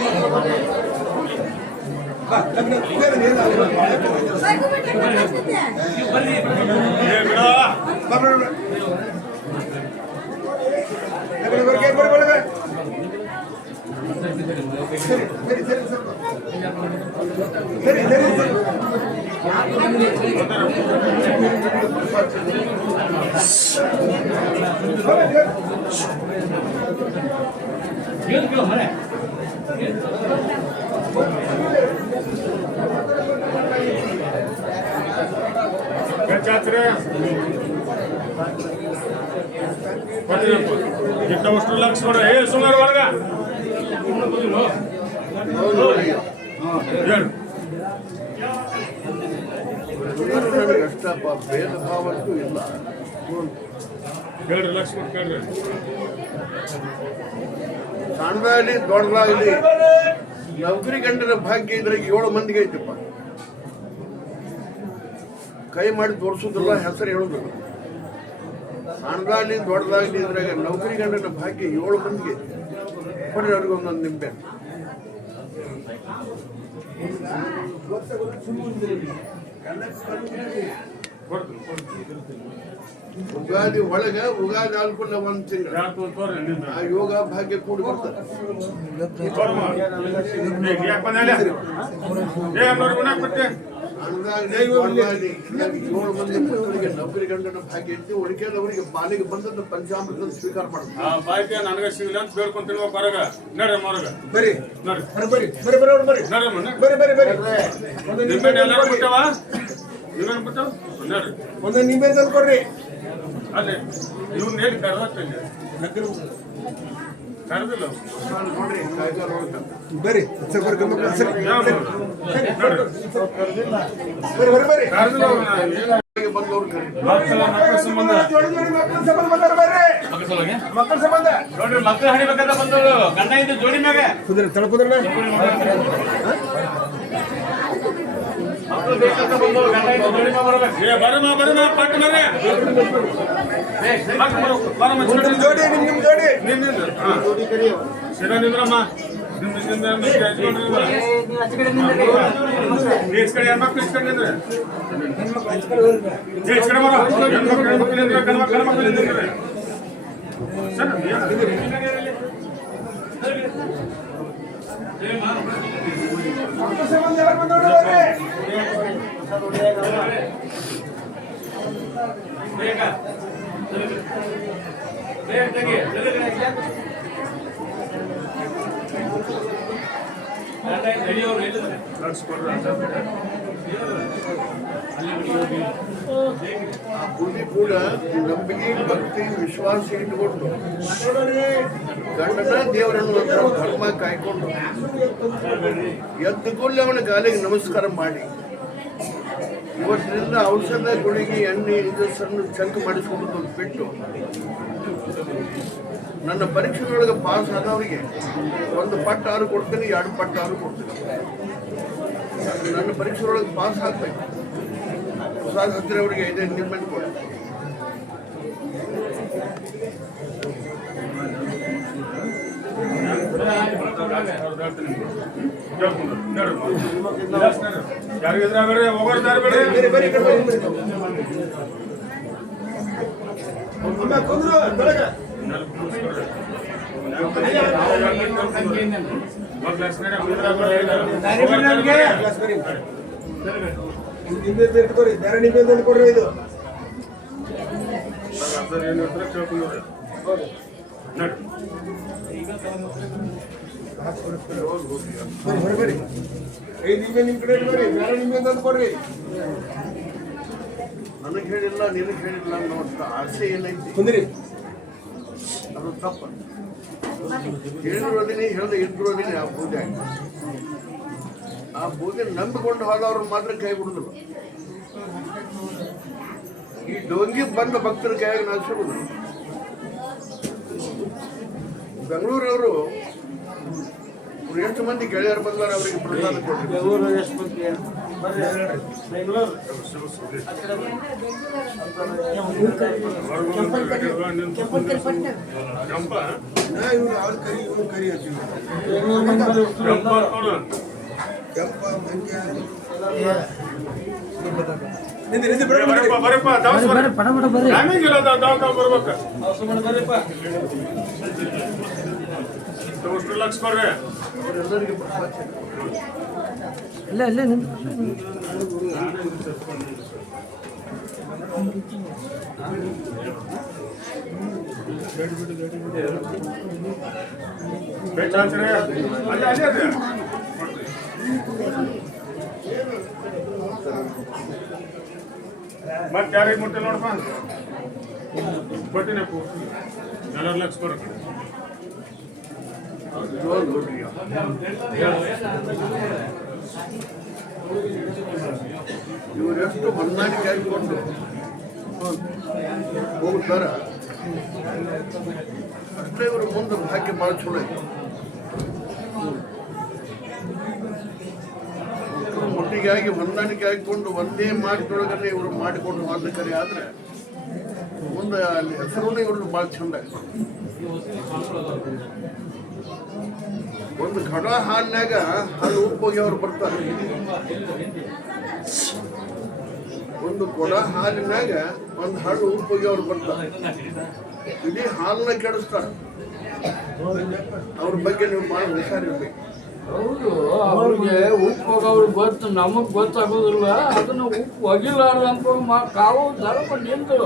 ಅಷ್ಟು ಲಕ್ಷ ಕೊಡ ಏ ಸುಮಾರು ಒಳಗ ಅಷ್ಟಪ್ಪ ಭೇದ ಭಾವಕ್ಕೂ ಇಲ್ಲ. ಕೇಳ್ರಿ ಲಕ್ಷ್ಮಣ ಕೇಳ್ರಿ. ಸಣ್ಣದಾಗಲಿ ದೊಡ್ಡದಾಗಲಿ ನೌಕರಿ ಗಂಡನ ಭಾಗ್ಯ ಇದ್ರಾಗ 7 ಮಂದಿಗೆ ಐತಪ್ಪ. ಕೈ ಮಾಡಿ ತೋರಿಸೋದಿಲ್ಲ, ಹೆಸರು ಹೇಳೋದಿಲ್ಲ. ಸಣ್ಣದಾಗಲಿ ದೊಡ್ಡದಾಗಲಿ ಇದ್ರಾಗ ನೌಕರಿ ಗಂಡನ ಭಾಗ್ಯ 7 ಮಂದಿಗೆ ಐತಿ. ಕೊಡ್ರಿ ಅವ್ರಿಗೆ ಒಂದೊಂದು ನಿಂಬೆ. ಉಗಾದಿ ಒಳಗ ಉಗಾದಿ ಆಲ್ಕೊಳ್ಳ 1 ತಿಂಗಳು ಆ ಯೋಗ ಭಾಗ್ಯ ಕೂಡಿ ಬರ್ತದೆ. ಸಣ್ಣದಾಗಲಿ 7 ಮಂದಿ ಮಕ್ಕಳಿಗೆ ನೌಕರಿ ಗಂಡನ ಭಾಗ್ಯ ಐತಿ. ಉಳಿಕೆದವರಿಗೆ ಬಾಲಿಗೆ ಬಂದದ್ದು ಪಂಚಾಮೃತ ಸ್ವೀಕಾರ ಮಾಡ್ತಾರೆ. ಆ ಭಾಗ್ಯ ನನಗೆ ಸಿಗಲಿ ಅಂತ ಬೇಡ್ಕೊಂತೀನಿ. ಹೊರಗ ನಡ್ರಿ ಹೊರಗ ಬರ್ರಿ ನಡ್ರಿ ಬರ್ರಿ ಬರ್ರಿ ಬರ್ರಿ ಬರ್ರಿ ಬರ್ರಿ ಬರ್ರಿ ಬರ್ರಿ ನಿಂಬೆ ಎಲ್ಲರೂ ಬಿಟ್ಟವ ನೀವೇನು ಬಿಟ್ಟವ ನಡ್ರಿ ಒಂದೊಂದು ನಿಂಬೆ ತಂದು ಕೊಡ್ರಿ. ಅದೇ ಇವ್ನ ಹೇಳಿ ಕರೆದಿಲ್ಲ ನೋಡ್ರಿ ಕಾಯ್ಗಾರ ಒಳಗ ಬರ್ರಿ ಸರ್ ಬರ್ರಿ ಗಮನ ಸರಿ ನಡ್ರಿ ಬರ್ರಿ ಬರ್ರಿ ಬರ್ರಿ ಕರೆದಿಲ್ಲ ಬಂದವ್ರು ಕರಿ. ಮಕ್ಕಳ ಸಂಬಂಧ ಜೋಡಿ ಜೋಡಿ ಮಕ್ಕಳ ಸಂಬಂಧ ಬಂದಾರ ಬರ್ರಿ. ಮಕ್ಕಳ ಸಂಬಂಧ ನೋಡ್ರಿ ಮಕ್ಕಳು ಹಡಿಬೇಕಂತ ಬಂದವರು ಗಂಡ ಇದ್ದು ಜೋಡಿ ಮ್ಯಾಗ ಕುದುರೆ ತಳ ಕುದುರೆ ಮಕ್ಕಳು ಬೇಕಂತ ಬಂದವರು ಗಂಡ ಇದ್ದು ಜೋಡಿ ಮ್ಯಾಗ ಬರ್ಬೇಕು. ಬರಮ್ಮ ಪಟ್ಟು ಬರ್ರಿ ಜೋಡಿ ನಿಮ್ ಜೋಡಿ ಸೀದಾ ನಿಂದ್ರಮ್ಮ. ಈಚ್ ಕಡೆ ಹೆಣ್ಮಕ್ಳು ಈಚ್ ಕಡೆ ನಿಂದ್ರೆ ಈಚ್ ಕಡೆ ಬರೋ. ಹೆಣ್ಮಕ್ಳು ಹೆಣ್ಮಕ್ಳು ನಿಂದ್ರೆ ಗಂಡ್ಮಕ್ಳು ನಿಂದ್ರೆ ಸರ್ ಮಕ್ಕಳ ಸಂಬಂಧ ಯಾರು ಬಂದವ್ರು ಬರ್ರಿ. ಆ ಬುದ್ಧಿ ಕೂಡ ನಂಬಿಕೆ ಭಕ್ತಿ ವಿಶ್ವಾಸ ಇಟ್ಕೊಂಡು ಗಂಡನ ದೇವರನ್ನು ಧರ್ಮ ಕಾಯ್ಕೊಂಡು ಎದ್ದು ಕೂಡಲೇ ಅವನ ಗಾಲಿಗೆ ನಮಸ್ಕಾರ ಮಾಡಿ ಇವತ್ತಿನಿಂದ ಔಷಧ ಗುಳಿಗೆ ಎಣ್ಣೆ ಇಂಜೆಕ್ಷನ್ ಚೆಕ್ ಮಾಡಿಸ್ಕೊಂಡು ಬಿಟ್ಟು ನನ್ನ ಪರೀಕ್ಷೆಗಳೊಳಗೆ ಪಾಸ್ ಆದವರಿಗೆ 1 ಪಟ್ಟು 6 ಕೊಡ್ತೀನಿ, 2 ಪಟ್ಟು 6 ಕೊಡ್ತೀನಿ. ನನ್ನ ಪರೀಕ್ಷೆಯೊಳಗೆ ಪಾಸ್ ಆಗ್ಬೇಕು. ಹೊಸ ಹತ್ತಿರ ಅವರಿಗೆ 5 ನಿಂಬೆ ಕೊಡಿ. ಯಾರಿಗಿದ್ರೆ ಬೇಡ ಹೋಗೋದಾರ ಬೇಡ. ಬರ್ರಿ ಬರ್ರಿ ಕುಂದ್ರು ಬೆಳಗ್ಗೆ ನಿಂಬೆ ತೆಗೆದುಕೊಡ್ರಿ. ಬೇರೆ ನಿಂಬೆ ತಂದು ಕೊಡ್ರಿ. ಇದು ಬರ್ರಿ ಬರ್ರಿ 5 ನಿಂಬೆ ನಿಮ್ ಕಡೆ ಬರ್ರಿ. ಬೇರೆ ನಿಂಬೆ ತಂದು ಕೊಡ್ರಿ. ನನಗೆ ಹೇಳಿಲ್ಲ, ನಿನಗೆ ಹೇಳಿಲ್ಲ ಅನ್ನೋ ಆಸೆ ಏನೈತಿ ಕುಂದ್ರಿ. ಅದು ತಪ್ಪ. ಹೇಳಿರೋದಿನಿ ಹೇಳ್ದೆ ಇದ್ದಿರೋದಿನಿ. ಆ ಪೂಜೆ ಆಯ್ತು. ಆ ಪೂಜೆ ನಂಬಿಕೊಂಡು ಹೋದವ್ರು ಮಾತ್ರ ಕೈ ಬಿಡುದಿಲ್ಲ. ಈ ಡೋಂಗಿ ಬಂದ ಭಕ್ತರ ಕೈಯಾಗ ನಾವು ಸಿಗುದಿಲ್ಲ. ಬೆಂಗಳೂರವರು ಎಷ್ಟು ಮಂದಿ ಗೆಳೆಯರು ಬಂದಾರ ಅವರಿಗೆ ಪ್ರಸಾದ ಕೊಡ್ರಿ. ಇವ್ರು ಅವ್ರ ಕರಿ ಇವ್ರು ಕರಿ ಹಚ್ಚಿಲ್ಲ. ಕೆಂಪ ಮಂಜ ನಿಂದ್ರಿ ಬರಪ್ಪ ಟೈಮಿಂಗ್ ಬರ್ಬೇಕು. ಅಷ್ಟು ಲಕ್ಷ ಕೊಡ್ರಿ. ಅವರೆಲ್ಲರಿಗೆ ಅಲ್ಲೇ ಅಲ್ಲೇ ನಿಂತು ಮತ್ತೆ ಯಾರಿಗೆ ಮುಟ್ಟೆ ನೋಡಪ್ಪ. ಕೊಟ್ಟಿನ 4 ಲಕ್ಷ ಕೊಡ. ಇವರೆಷ್ಟು ಹೊಂದಾಣಿಕೆ ಆಗಿಕೊಂಡು ಹೋಗ್ತಾರ. ಅಷ್ಟೇ ಇವರು ಮುಂದೆ ಭಾಗ್ಯ ಭಾಳ ಚಲೋ ಐತೆ. ಒಟ್ಟಿಗಾಗಿ ಹೊಂದಾಣಿಕೆ ಆಗಿಕೊಂಡು ಒಂದೇ ಮಾತಿನೊಳಗನೆ ಇವರು ಮಾಡಿಕೊಂಡು ಮಾಡ್ಲಿಕ್ಕೆ ಆದ್ರೆ ಮುಂದೆ ಅಲ್ಲಿ ಹೆಸರು ಇವ್ರದ್ದು ಭಾಳ ಚಂದ. ಒಂದು ಘಡ ಹಾಲಿನಾಗ ಹಣ್ಣು ಉಪ್ಪು ಹೋಗಿ ಅವ್ರು ಬರ್ತಾರೆ. ಒಂದು ಕೊಡ ಹಾಲಿನಾಗ ಒಂದು ಹಣ್ಣು ಉಪ್ಪು ಹೋಗಿ ಅವ್ರು ಬರ್ತಾರೆ. ಇಡೀ ಹಾಲನ್ನ ಕೆಡಿಸ್ತಾರೆ. ಅವ್ರ ಬಗ್ಗೆ ನೀವು ಭಾಳ ಹುಷಾರಿರ್ಬೇಕು. ಹೌದು, ಅವ್ರಿಗೆ ಉಪ್ಪು ಹೋಗೋರು ಗೊತ್ತು, ನಮಗ್ ಗೊತ್ತಾಗೋದಿಲ್ಲ. ಅದನ್ನ ಉಪ್ಪು ಒಗಿಲಾರ್ದು ಅಂತ ಕಾವು ದರಪ ನಿಂತು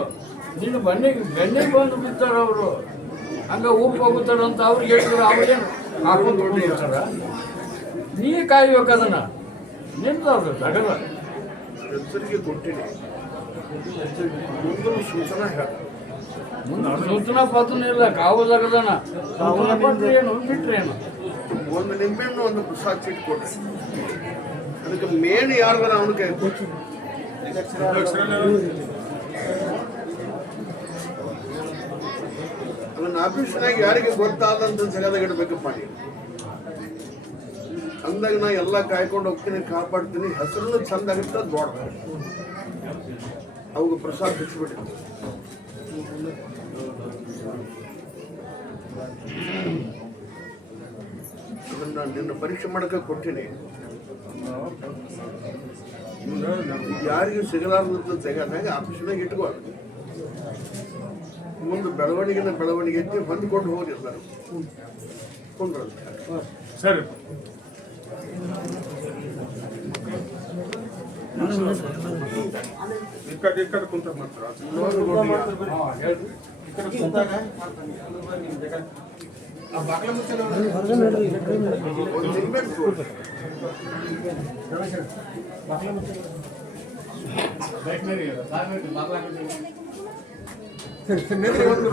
ನಿನ್ನ ಬೆನ್ನಿಗೆ ಬಂದು ಬಿಡ್ತಾರ ಅವರು. ಹಂಗ ಉಪ್ಪು ಹೋಗುತ್ತಾರಂತ ಅವ್ರಿಗೆ ಹೇಳಿದ್ರು, ಅವ್ರೇನು ಹಾಕೊಂಡು ಹೊಡಿತಾರ. ನೀ ಕಾಯ್ಬೇಕು ಅದನ್ನ ನಿಂತವ್ರು ತಗಲ್ಲ. ಹೆಸರಿಗೆ ಕೊಟ್ಟಿನಿ ಮುಂದೆ ಸೂಚನಾ ಹೇಳ. ಸೂಚನಾ ಪತ್ರ ಇಲ್ಲ, ಕಾವು ಜಗದನ ಸೂಚನಾ ಪತ್ರ ಏನು ಬಿಟ್ರೇನು. ಒಂದು ನಿಂಬೆಹಣ್ಣು ಒಂದು ಪ್ರಸಾದ ಚೀಟ್ ಕೊಡ್ರಿ. ಅದಕ್ಕೆ ಮೇನ್ ಯಾರ್ದಾರ ಅವನ ಕೈ ಕೊಟ್ಟು ಅದನ್ನ ಆಫೀಸ್ನಾಗ ಯಾರಿಗೆ ಗೊತ್ತಾದಂತ ಜಗದಾಗ ಇಡ್ಬೇಕಪ್ಪ ನೀವು. ಅಂದಾಗ ನಾ ಎಲ್ಲ ಕಾಯ್ಕೊಂಡು ಹೋಗ್ತೀನಿ, ಕಾಪಾಡ್ತೀನಿ. ಹೆಸರನ್ನು ಚಂದ ಆಗುತ್ತೆ, ದೊಡ್ಡ ಅವಾಗ ಪ್ರಸಾದ ಬಿಟ್ಬಿಡಿ. ಅದನ್ನ ನಿನ್ನ ಪರೀಕ್ಷೆ ಮಾಡಕ್ಕೆ ಕೊಟ್ಟಿನಿ. ಯಾರಿಗೂ ಸಿಗಲಾರ್ದಂತ ತೆಗೆದಾಗ ಆಫೀಸ್ನಾಗ ಇಟ್ಕೋ. ಮುಂದೆ ಬೆಳವಣಿಗೆ ಐತಿ, ಹೊಂದ್ಕೊಂಡು ಹೋಗಿ ಎಲ್ಲರೂ ಕುಂದ್ರ. ಸರಿ ಈ ಕಡೆ ಕುಂತ ಮಾತ್ರ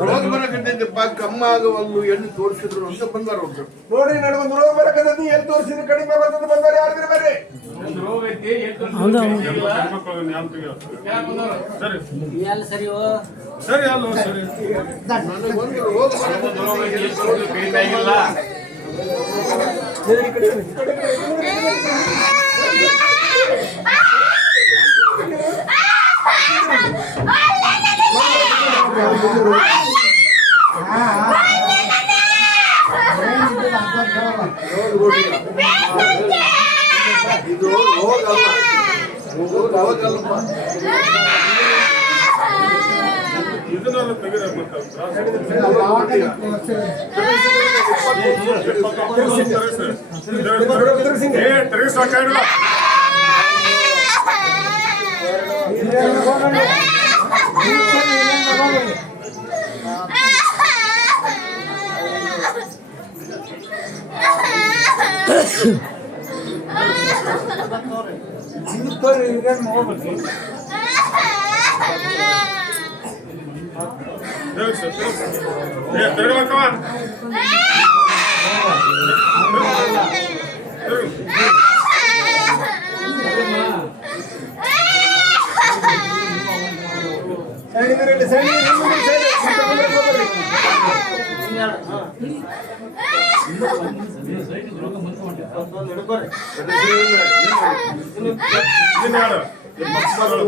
ರೋಗ ಬರಕತ್ತೈತಿಪ್ಪ, ಕಮ್ಮ ಆಗವಲ್ಲು, ಎಲ್ಲಿ ತೋರಿಸಿದ್ರು ಅಂತ ಬಂದಾರ ಅವ್ರು. ನೋಡಿ ನನಗೊಂದು ರೋಗ ಬರಕತ್ತೈತಿ, ಎಲ್ಲಿ ತೋರಿಸಿದ್ರು ಕಡಿಮೆ ಬರ್ತದೆ, ಬಂದವ್ರು ಯಾರಿದ್ರೆ ಬರ್ರಿ. ಸರಿ ಸರಿ ಅಲ್ವ ಸರಿ. ನನಗೊಂದು ರೋಗ ಬರಕತ್ತೈತಿ, ಎಲ್ಲಿ ತೋರಿಸಿದ್ರು ಕಡಿಮೆ ಆಗಿಲ್ಲ. ಇದು ರೋಗ ಅಲ್ಲ, ರೋಗ ಅಲ್ಲಪ್ಪ. ಇದನ್ನೆಲ್ಲ ತೆಗೆದ ಸಾಕಾಗಿಲ್ಲ.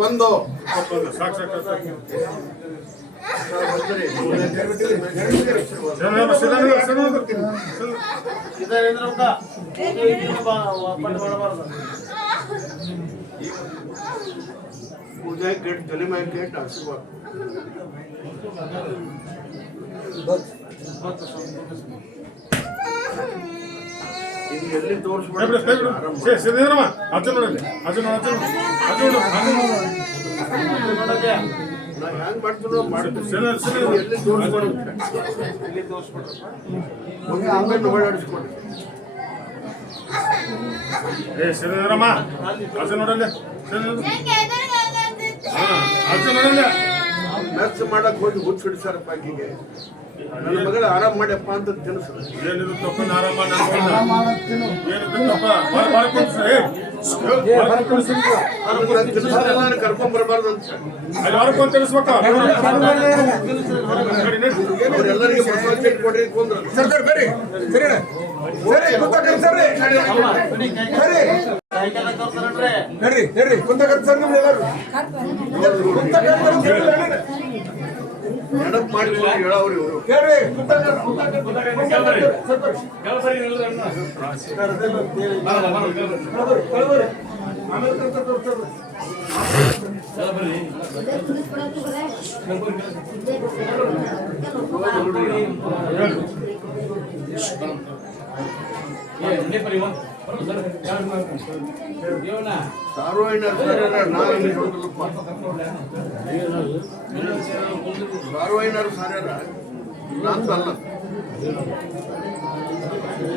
ಒಂದು ಸಾಕು ಸಾಕು ಪೂಜಾ ಕೇಟ್ ತಲೆ ಮೇಲೆ ಕೇಟ್ ಆಶೀರ್ವಾದ. ಇದು ಎಲ್ಲಿ ತೋರಿಸ್ಬಿಡ ನಾ ಹೆಂಗ್ ಮಾಡ್ತೀನೋ ಮಾಡ್ತೀನಿ. ಎಲ್ಲಿ ತೋರಿಸ್ಬಿಡ, ಎಲ್ಲಿ ತೋರಿಸ್ಬಿಡ್ರಪ್ಪ. ಒಂದು ಅಂಗಡಿ ಓಡಾಡಿಸ್ಕೊಡ್ರಿ. ಶ್ರೀಧರಮ್ಮ ಅಜ ನೋಡಲ್ಲ, ಅಜ ನೋಡಲ್ಲ. ಮೆಚ್ಚ ಮಾಡಕ್ ಹೋಗಿ ಹುಚ್ಚು ಹಿಡಿಸಾರಪ್ಪ ಆಕಿಗೆ. ನನ್ನ ಮಗಳ ಆರಾಮ್ ಮಾಡ್ಯಪ್ಪ ಅಂತ ತಿನ್ನಿಸ್ರು. ಏನಿದು ತಪ್ಪು ಆರಾಮ ನಾನು ಕರ್ಕೊಂಡ್ ಬರಬಾರ್ದು ಅಂತ ತಿನ್ನಿಸ್ಬೇಕ ಅವ್ರೆಲ್ಲರಿಗೆ ಪ್ರಸಾದ ಚೆಕ್ ಕೊಡ್ರಿ ಕೊಂದ್ರು. ಸರ್ದಾರ್ ಬರ್ರಿ ಸರಿ ಸರಿ ಕುಂತಕರ್ ಸರ್ರಿ ಸರಿ ಬರ್ರಿ ಬರ್ರಿ ಕುಂತಕರ್ ಸರ್ ನಿಮ್ಗೆ ಎಲ್ಲರೂ ಕುಂತಕರ್ ನೆನಪು ಮಾಡಿಕೊಂಡು ಹೇಳವ್ರಿ ಇವರು. ಕೇಳ್ರಿ ಕುಂತಕರ್ ಆಮೇಲೆ ಸಾರ್ವಜನಿಕ ನಾನು ಹೇಳುದಿಲ್ಲಪ್ಪ. ಸಾರ್ವಜನಿಕರು ಸಾರ್ಯಾರ ನಂದಲ್ಲ.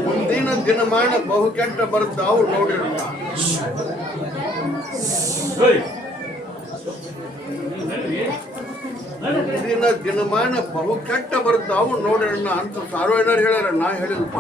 ಮುಂದಿನ ದಿನಮಾನ ಬಹು ಕೆಟ್ಟ ಬರುತ್ತೆ ಅವ್ರು ನೋಡಿರಲ್ಲ. ಮುಂದಿನ ದಿನಮಾನ ಬಹು ಕೆಟ್ಟ ಬರುತ್ತೆ ಅವ್ರು ನೋಡಿರಲ್ಲ ಅಂತ ಸಾರ್ವಜನಿಕರು ಹೇಳ್ಯಾರ, ನಾ ಹೇಳಿಲ್ಲಪ್ಪ.